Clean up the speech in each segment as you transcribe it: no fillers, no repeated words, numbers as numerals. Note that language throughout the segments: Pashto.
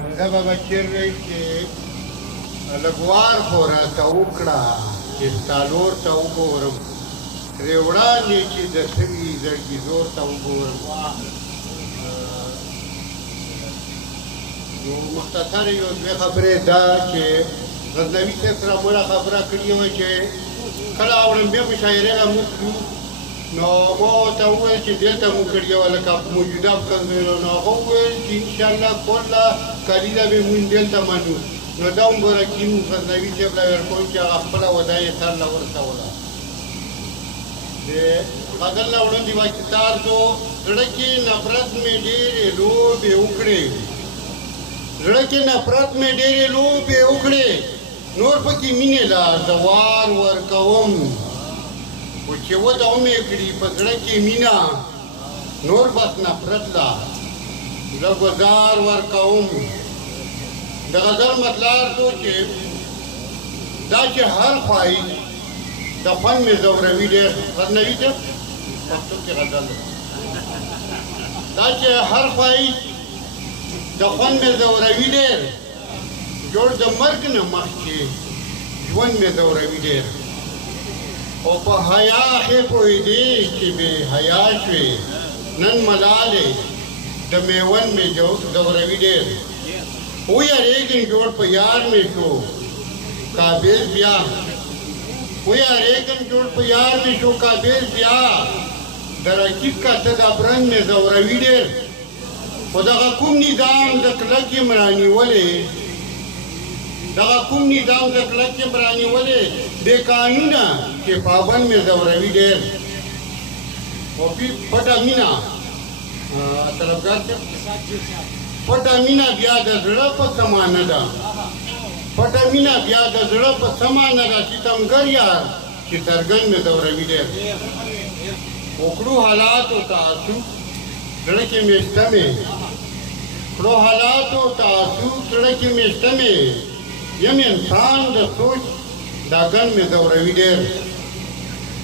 حمزه بابا چیرې چې لږوار خو راته وکړه چې ستا لور ته وګورم ترې وړاندې چې د سوي زړګي زور ته وګورم نو مختصر یو دوې خبرې دا چې غزنوي صاحب سره موږ خبره کړې وه چې کله اورم بیا مشاعرې را موږ کړو نو ما ورته وویل چې دلته مو کړې وه لکه موجوده افغانستان نو هغه وویل چې انشاءالله کله کلیده به مونږ دلته منو نو دا هم ګوره کینو غزنوي صاحب له ورکوم چې هغه خپله ودایې سر له ورسوله د غزل نه وړاندې واقعتار دو زړه کې نفرت مې ډېرې لوبې وکړې زړه کې نفرت مې ډېرې لوبې وکړې نور پکې مینې لا زوار ورکوم خو چې وده ومې کړي په زړه کې مینه نور بس نفرت لا زه ګزار ورکوم د غزل مطلب دو چې دا چې هر خواهی د فن مې زوروي ډېر غزنوي صاحب پښتو کې غزل دا چې هر خواهی د فن مې زوروي ډېر جوړ د مرګ نه مخکې ژوند مې زوروي ډېر او په حیا ښې پوهېدې چې بې حیا شوې نن ملالې د میوند مې زوروي ډېر ویاریږم جوړ په یار مې شو قابل بیا ویاریږم جوړ په یار مې شو قابل بیا د رقیب کاته د برن مې زوروي ډېر خو دغه کوم نظام د کلک یم رانیولې دغه کوم نظام د کلک یم رانیولې بې قانونه چې پابند مې زوروي ډېر خو پټه مینه طلبګار صاحب پټه مینه بیا د زړه په سمانه ده پټه مینه بیا د زړه په سمانه ده ستمګر یار چې څرګند مې زوروي ډېر وکړو حالاتو تعصب زړه کې مې شته مې کړو حالاتو تعصب زړه کې مې شته مې یم انسان د سوچ دا ګن مې زوروي ډېر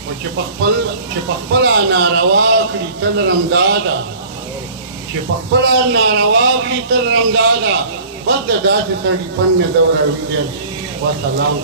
او چې په خپله ناروا کړي تل رمدا ده چې په خپله ناروا کړي تل رمدا ده بس د داسې سړي فن مې زوروي ډېر وسلام